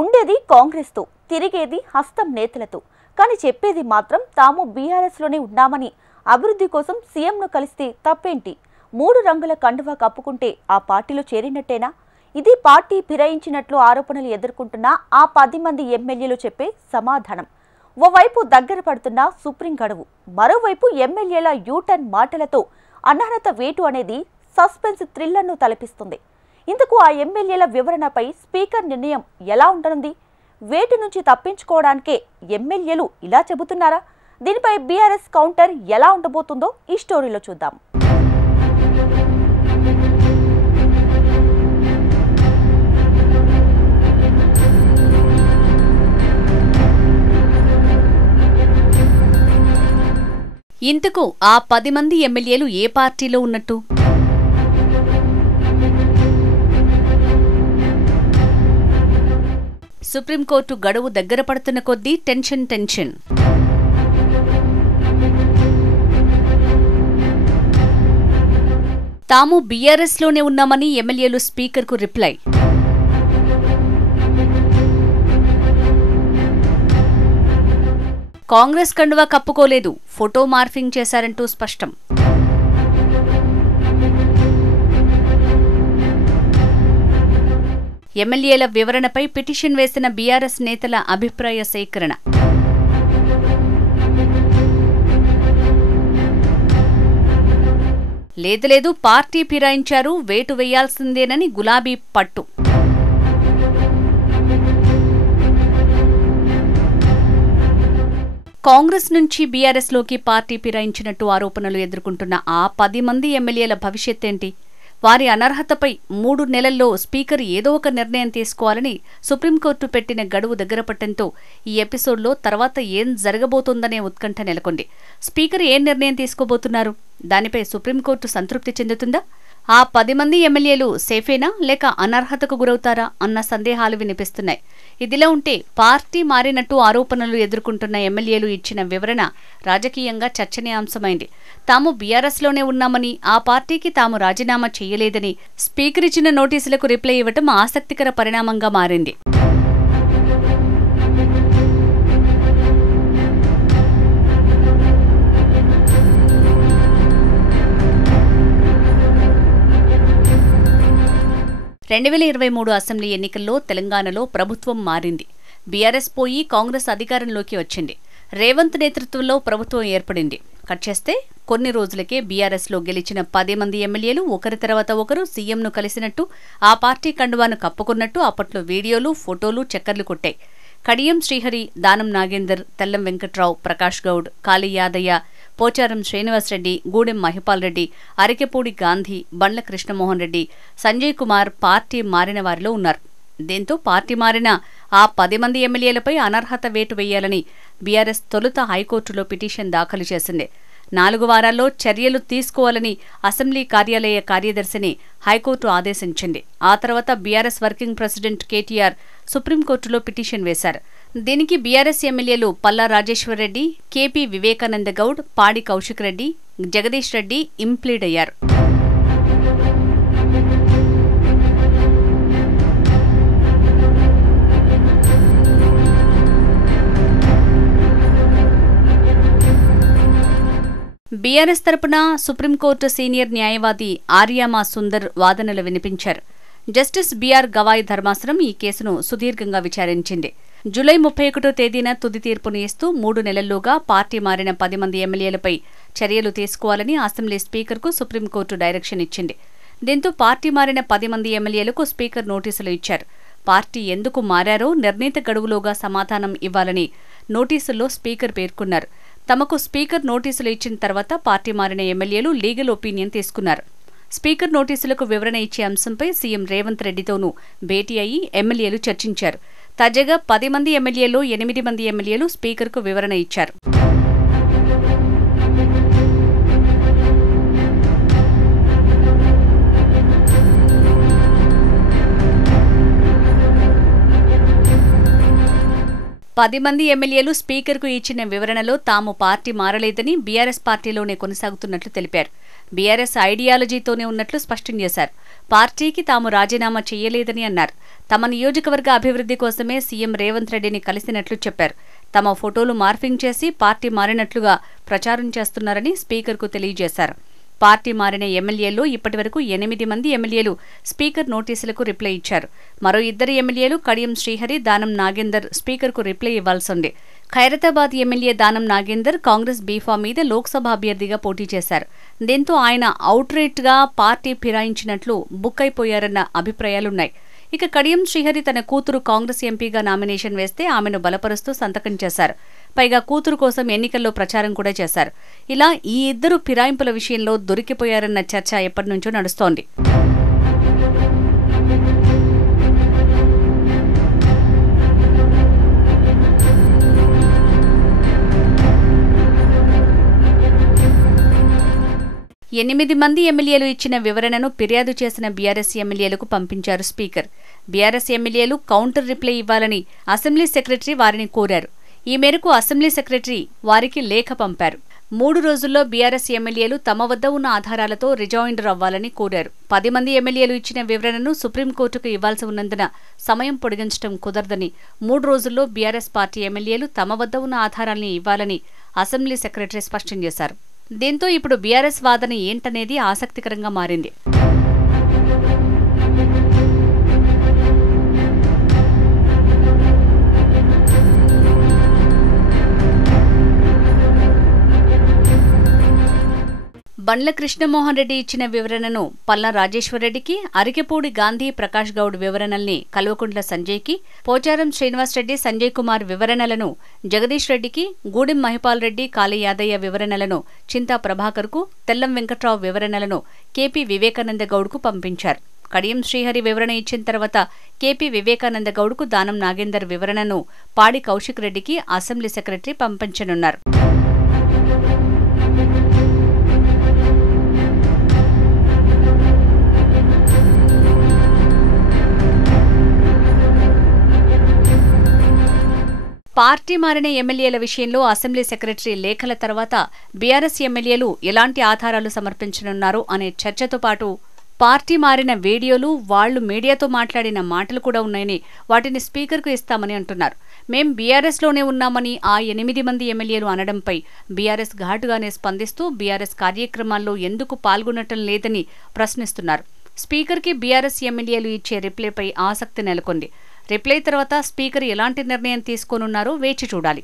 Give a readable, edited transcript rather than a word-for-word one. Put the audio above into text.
ఉండేది కాంగ్రెస్తో, తిరిగేది హస్తం నేతలతో. కానీ చెప్పేది మాత్రం తాము బీఆర్ఎస్లోనే ఉన్నామని, అభివృద్ధి కోసం సీఎంను కలిస్తే తప్పేంటి, 3 రంగుల కండువా కప్పుకుంటే ఆ పార్టీలో చేరినట్టేనా? ఇది పార్టీ ఫిరాయించినట్లు ఆరోపణలు ఎదుర్కొంటున్న ఆ 10 మంది ఎమ్మెల్యేలు చెప్పే సమాధానం. ఓవైపు దగ్గర పడుతున్న సుప్రీం గడువు, మరోవైపు ఎమ్మెల్యేల యూటర్న్ మాటలతో అనర్హత వేటు అనేది సస్పెన్స్ థ్రిల్లర్ను తలపిస్తుంది. ఇందుకు ఆ ఎమ్మెల్యేల వివరణపై స్పీకర్ నిర్ణయం ఎలా ఉండనుంది? వేటు నుంచి తప్పించుకోవడానికే ఎమ్మెల్యేలు ఇలా చెబుతున్నారా? దీనిపై బీఆర్ఎస్ కౌంటర్ ఎలా ఉండబోతుందో ఈ స్టోరీలో చూద్దాం. ఇంతకు ఆ 10 మంది ఎమ్మెల్యేలు ఏ పార్టీలో ఉన్నట్టు? సుప్రీంకోర్టు గడువు దగ్గర పడుతున్న కొద్దీ టెన్షన్. తాము బీఆర్ఎస్లోనే ఉన్నామని ఎమ్మెల్యేలు స్పీకర్కు రిప్లై. కాంగ్రెస్ కండువా కప్పుకోలేదు, ఫోటో మార్ఫింగ్ చేశారంటూ స్పష్టం. ఎమ్మెల్యేల వివరణపై పిటిషన్ వేసిన బీఆర్ఎస్ నేతల అభిప్రాయ సేకరణ. లేదు పార్టీ ఫిరాయించారు, వేటు వేయాల్సిందేనని గులాబీ పట్టు. కాంగ్రెస్ నుంచి బీఆర్ఎస్లోకి పార్టీ ఫిరాయించినట్టు ఆరోపణలు ఎదుర్కొంటున్న ఆ 10 మంది ఎమ్మెల్యేల భవిష్యత్తేంటి? వారి అనర్హతపై 3 నెలల్లో స్పీకర్ ఏదో ఒక నిర్ణయం తీసుకోవాలని సుప్రీంకోర్టు పెట్టిన గడువు దగ్గరపట్టడంతో ఈ ఎపిసోడ్లో తర్వాత ఏం జరగబోతోందనే ఉత్కంఠ నెలకొంది. స్పీకర్ ఏం నిర్ణయం తీసుకోబోతున్నారు? దానిపై సుప్రీంకోర్టు సంతృప్తి చెందుతుందా? ఆ 10 మంది ఎమ్మెల్యేలు సేఫేనా లేక అనర్హతకు గురవుతారా అన్న సందేహాలు వినిపిస్తున్నాయి. ఇదిలా ఉంటే పార్టీ మారినట్టు ఆరోపణలు ఎదుర్కొంటున్న ఎమ్మెల్యేలు ఇచ్చిన వివరణ రాజకీయంగా చర్చనీయాంశమైంది. తాము బీఆర్ఎస్లోనే ఉన్నామని, ఆ పార్టీకి తాము రాజీనామా చేయలేదని స్పీకర్ ఇచ్చిన నోటీసులకు రిప్లై ఇవ్వటం ఆసక్తికర పరిణామంగా మారింది. అసెంబ్లీ ఎన్నికల్లో తెలంగాణలో ప్రభుత్వం మారింది. బీఆర్ఎస్ పోయి కాంగ్రెస్ అధికారంలోకి వచ్చింది. రేవంత్ నేతృత్వంలో ప్రభుత్వం ఏర్పడింది. కట్ చేస్తే కొన్ని రోజులకే బీఆర్ఎస్లో గెలిచిన 10 మంది ఎమ్మెల్యేలు ఒకరి తర్వాత ఒకరు సీఎంను కలిసినట్టు, ఆ పార్టీ కండువాను కప్పుకున్నట్టు అప్పట్లో వీడియోలు, ఫోటోలు చక్కర్లు కొట్టాయి. కడియం శ్రీహరి, దానం నాగేందర్, తెల్లం వెంకట్రావు, ప్రకాష్ గౌడ్, కాళీ యాదయ్య, పోచారం శ్రీనివాసరెడ్డి, గూడెం మహిపాల్ రెడ్డి, అరికెపూడి గాంధీ, బండ్ల కృష్ణమోహన్ రెడ్డి, సంజయ్ కుమార్ పార్టీ మారిన వారిలో ఉన్నారు. దీంతో పార్టీ మారిన ఆ 10 మంది ఎమ్మెల్యేలపై అనర్హత వేటు వేయాలని బీఆర్ఎస్ తొలుత హైకోర్టులో పిటిషన్ దాఖలు చేసింది. 4 వారాల్లో చర్యలు తీసుకోవాలని అసెంబ్లీ కార్యాలయ కార్యదర్శిని హైకోర్టు ఆదేశించింది. ఆ తర్వాత బీఆర్ఎస్ వర్కింగ్ ప్రెసిడెంట్ కేటీఆర్ సుప్రీంకోర్టులో పిటిషన్ వేశారు. దీనికి బీఆర్ఎస్ ఎమ్మెల్యేలు పల్లా రాజేశ్వరరెడ్డి, కేపీ వివేకానంద గౌడ్, పాడి కౌశిక్ రెడ్డి, జగదీష్ రెడ్డి ఇంప్లీడ్ అయ్యారు. బీఆర్ఎస్ తరపున సుప్రీంకోర్టు సీనియర్ న్యాయవాది ఆర్యామా సుందర్ వాదనలు వినిపించారు. జస్టిస్ బీఆర్ గవాయ్ ధర్మాసనం ఈ కేసును సుదీర్ఘంగా విచారించింది. జూలై 31వ తేదీన తుది తీర్పును ఇస్తూ 3 నెలల్లోగా పార్టీ మారిన 10 మంది ఎమ్మెల్యేలపై చర్యలు తీసుకోవాలని అసెంబ్లీ స్పీకర్కు సుప్రీంకోర్టు డైరెక్షన్ ఇచ్చింది. దీంతో పార్టీ మారిన 10 మంది ఎమ్మెల్యేలకు స్పీకర్ నోటీసులు ఇచ్చారు. పార్టీ ఎందుకు మారారో నిర్ణీత గడువులోగా సమాధానం ఇవ్వాలని నోటీసుల్లో స్పీకర్ పేర్కొన్నారు. తమకు స్పీకర్ నోటీసులు ఇచ్చిన తర్వాత పార్టీ మారిన ఎమ్మెల్యేలు లీగల్ ఒపీనియన్ తీసుకున్నారు. స్పీకర్ నోటీసులకు వివరణ ఇచ్చే అంశంపై సీఎం రేవంత్ రెడ్డితోనూ భేటీ అయ్యి ఎమ్మెల్యేలు చర్చించారు. తాజాగా 10 మంది ఎమ్మెల్యేల్లో 8 మంది ఎమ్మెల్యేలు స్పీకర్కు వివరణ ఇచ్చారు. పది మంది ఎమ్మెల్యేలు స్పీకర్కు ఇచ్చిన వివరణలో తాము పార్టీ మారలేదని, బీఆర్ఎస్ పార్టీలోనే కొనసాగుతున్నట్లు తెలిపారు. బీఆర్ఎస్ ఐడియాలజీతోనే ఉన్నట్లు స్పష్టం చేశారు. పార్టీకి తాము రాజీనామా చేయలేదని అన్నారు. తమ నియోజకవర్గ అభివృద్ధి కోసమే సీఎం రేవంత్ రెడ్డిని కలిసినట్లు చెప్పారు. తమ ఫోటోలు మార్ఫింగ్ చేసి పార్టీ మారినట్లుగా ప్రచారం చేస్తున్నారని స్పీకర్కు తెలియజేశారు. పార్టీ మారిన ఎమ్మెల్యేల్లో ఇప్పటివరకు 8 మంది ఎమ్మెల్యేలు స్పీకర్ నోటీసులకు రిప్లై ఇచ్చారు. మరో 2 ఎమ్మెల్యేలు కడియం శ్రీహరి, దానం నాగేందర్ స్పీకర్కు రిప్లై ఇవ్వాల్సింది. ఖైరతాబాద్ ఎమ్మెల్యే దానం నాగేందర్ కాంగ్రెస్ బీఫామ్ మీద లోక్సభ అభ్యర్థిగా పోటీ చేశారు. దీంతో ఆయన అవుట్రేట్గా పార్టీ ఫిరాయించినట్లు బుక్ అయిపోయారన్న అభిప్రాయాలున్నాయి. ఇక కడియం శ్రీహరి తన కూతురు కాంగ్రెస్ ఎంపీగా నామినేషన్ వేస్తే ఆమెను బలపరుస్తూ సంతకం చేశారు. పైగా కూతురు కోసం ఎన్నికల్లో ప్రచారం కూడా చేశారు. ఇలా ఈ ఇద్దరు ఫిరాయింపుల విషయంలో దొరికిపోయారన్న చర్చ ఎప్పటినుంచో నడుస్తోంది. ఎనిమిది మంది ఎమ్మెల్యేలు ఇచ్చిన వివరణను ఫిర్యాదు చేసిన బీఆర్ఎస్ ఎమ్మెల్యేలకు పంపించారు స్పీకర్. బీఆర్ఎస్ ఎమ్మెల్యేలు కౌంటర్ రిప్లై ఇవ్వాలని అసెంబ్లీ సెక్రటరీ వారిని కోరారు. ఈ మేరకు అసెంబ్లీ సెక్రటరీ వారికి లేఖ పంపారు. 3 రోజుల్లో బీఆర్ఎస్ ఎమ్మెల్యేలు తమ వద్ద ఉన్న ఆధారాలతో రిజాయినర్ అవ్వాలని కోరారు. 10 మంది ఎమ్మెల్యేలు ఇచ్చిన వివరణను సుప్రీంకోర్టుకు ఇవ్వాల్సి ఉన్నందున సమయం పొడిగించడం కుదరదని 3 రోజుల్లో బీఆర్ఎస్ పార్టీ ఎమ్మెల్యేలు తమ వద్ద ఉన్న ఆధారాల్ని ఇవ్వాలని అసెంబ్లీ సెక్రటరీ స్పష్టం చేశారు. దీంతో ఇప్పుడు బీఆర్ఎస్ వాదన ఏంటనేది ఆసక్తికరంగా మారింది. బండ్ల కృష్ణమోహన్ రెడ్డి ఇచ్చిన వివరణను పల్లా రాజేశ్వరరెడ్డికి, అరికెపూడి గాంధీ ప్రకాష్ గౌడ్ వివరణల్ని కల్వకుంట్ల సంజయ్కి, పోచారం శ్రీనివాసరెడ్డి సంజయ్ కుమార్ వివరణలను జగదీష్ రెడ్డికి, గూడెం మహిపాల్ రెడ్డి కాళీ యాదయ్య వివరణలను చింతా ప్రభాకర్కు, తెల్లం వెంకట్రావు వివరణలను కేపీ వివేకానంద గౌడ్కు పంపించారు. కడియం శ్రీహరి వివరణ ఇచ్చిన తర్వాత కేపీ వివేకానంద గౌడ్కు దానం నాగేందర్ వివరణను పాడి కౌశిక్ రెడ్డికి అసెంబ్లీ సెక్రటరీ పంపించనున్నారు. పార్టీ మారిన ఎమ్మెల్యేల విషయంలో అసెంబ్లీ సెక్రటరీ లేఖల తర్వాత బీఆర్ఎస్ ఎమ్మెల్యేలు ఎలాంటి ఆధారాలు సమర్పించనున్నారు అనే చర్చతో పాటు పార్టీ మారిన వీడియోలు, వాళ్లు మీడియాతో మాట్లాడిన మాటలు కూడా ఉన్నాయని, వాటిని స్పీకర్కు ఇస్తామని అంటున్నారు. మేం బీఆర్ఎస్లోనే ఉన్నామని ఆ 8 మంది ఎమ్మెల్యేలు అనడంపై బీఆర్ఎస్ ఘాటుగానే స్పందిస్తూ బీఆర్ఎస్ కార్యక్రమాల్లో ఎందుకు పాల్గొనటం లేదని ప్రశ్నిస్తున్నారు. స్పీకర్కి బీఆర్ఎస్ ఎమ్మెల్యేలు ఇచ్చే రిప్లైపై ఆసక్తి నెలకొంది. రిప్లై తర్వాత స్పీకర్ ఎలాంటి నిర్ణయం తీసుకోనున్నారో వేచి చూడాలి.